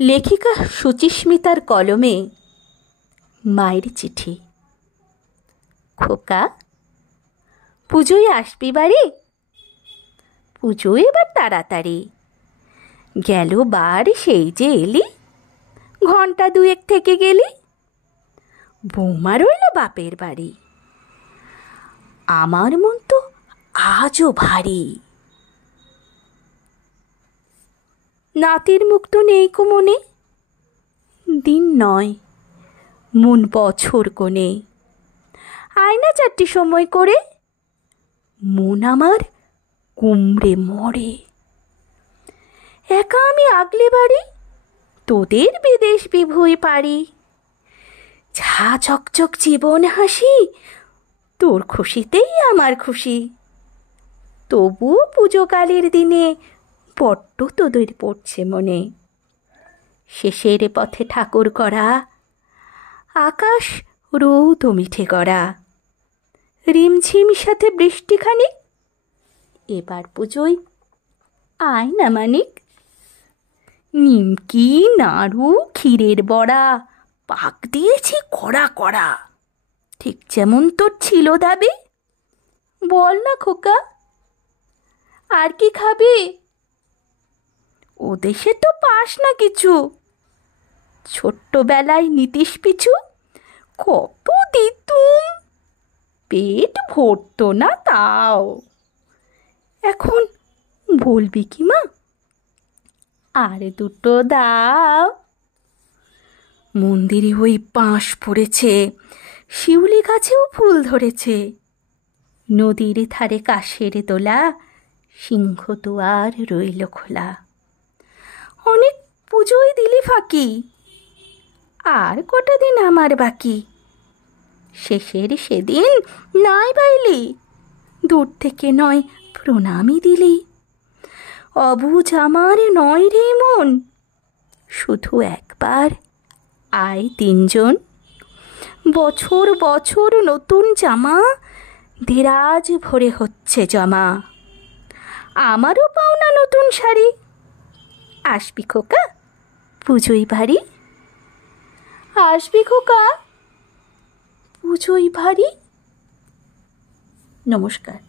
লেখিকা সুচিস্মিতার কলমে মায়ের চিঠি। খোকা, পুজোয় আসবি বাড়ি? পুজো এবার তাড়াতাড়ি গেল বার, সেই যে এলি, ঘন্টা দুয়েক থেকে গেলি। বৌমা রইল বাপের বাড়ি, আমার মন তো আজও ভারী। নাতির মুখ তো নেই কো মনে, দিন নয় মন বছর কোণে। আয় না চারটি সময় করে, মন আমার কুমড়ে মরে। একা আমি আগলে বাড়ি, তোদের বিদেশ বিভুঁই পারি। ঝা চকচক জীবন হাসি, তোর খুশিতেই আমার খুশি। তবুও পুজোকালের দিনে বড্ড তোদের পড়ছে মনে। শেষের পথে ঠাকুর করা, আকাশ রৌদ মিঠে গড়া, রিমঝিম সাথে বৃষ্টিখানি। এবার পুজোয় আয় না মানিক। নিমকি, নাড়ু, ক্ষীরের বড়া পাক দিয়েছি কড়া কড়া, ঠিক যেমন তোর ছিল দাবি। বল না খোকা, আর কি খাবি? ও দেশে তো পাস না কিছু, ছোট্টবেলায় নিতিস পিছু কত দিতুম, পেট ভরতো না তাও। এখন বলবি কি মা, আর দুটো দাও। মন্দিরে ওই বাঁশ পড়েছে, শিউলি গাছেও ফুল ধরেছে। নদীর ধারে কাশের দোলা, সিংহদুয়ার রইল খোলা। অনেক পুজোয় দিলি ফাঁকি, আর কটা দিন আমার বাকি। শেষের সেদিন নাই বাইলি, দূর থেকে নয় প্রণামই দিলি। অবুঝ আমার নয় রে মন, শুধু একবার আয় তিনজন। বছর বছর নতুন জামা, দেরাজ ভরে হচ্ছে জমা। আমারও পাওনা নতুন শাড়ি, আসবি খোকা পুজোই ভারী। আসবি খোকা পুজোই ভারী। নমস্কার।